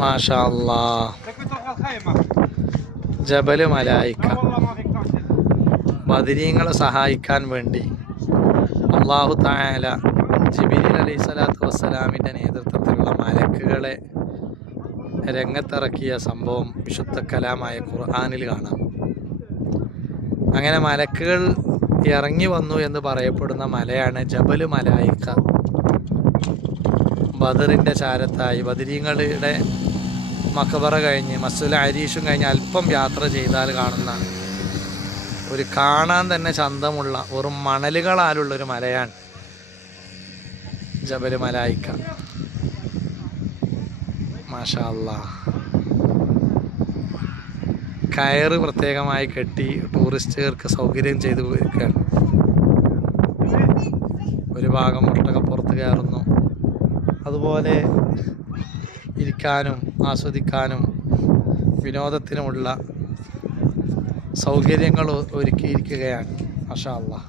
മാഷാ അല്ലാഹ്. ജബല് മലായിക്ക ബദരീങ്ങളെ സഹായിക്കാൻ വേണ്ടി അല്ലാഹു തആല ജിബ്രീൽ അലൈഹിസ്സലാത്തു വസ്സലാമിൻ്റെ നേതൃത്വത്തിലുള്ള മലക്കുകളെ രംഗത്തിറക്കിയ സംഭവം വിശുദ്ധ കലാമായ ഖുർആനിൽ കാണാം. അങ്ങനെ മലക്കുകൾ ഇറങ്ങി വന്നു എന്ന് പറയപ്പെടുന്ന മലയാണ് ജബല് മലായിക്ക. ബദറിൻ്റെ ചാരത്തായി ബദരീങ്ങളുടെ മഖബറ കഴിഞ്ഞ് മസ്ജിദുൽ അരീഷും കഴിഞ്ഞ് അല്പം യാത്ര ചെയ്താൽ കാണുന്ന ഒരു കാണാൻ തന്നെ ചന്തമുള്ള ഒരു മണലുകളാലുള്ളൊരു മലയാണ് ജബല് മലായിക്ക. മാഷാ അല്ലാഹ്. കയറ് പ്രത്യേകമായി കെട്ടി ടൂറിസ്റ്റുകാർക്ക് സൗകര്യം ചെയ്തു പോയിരിക്കുകയാണ്. ഒരു ഭാഗം ഒട്ടകപ്പുറത്ത് കയറുന്നു, അതുപോലെ ഇരിക്കാനും ആസ്വദിക്കാനും വിനോദത്തിനുമുള്ള സൗകര്യങ്ങൾ ഒരുക്കിയിരിക്കുകയാണ്. മാഷാ അല്ലാഹ്.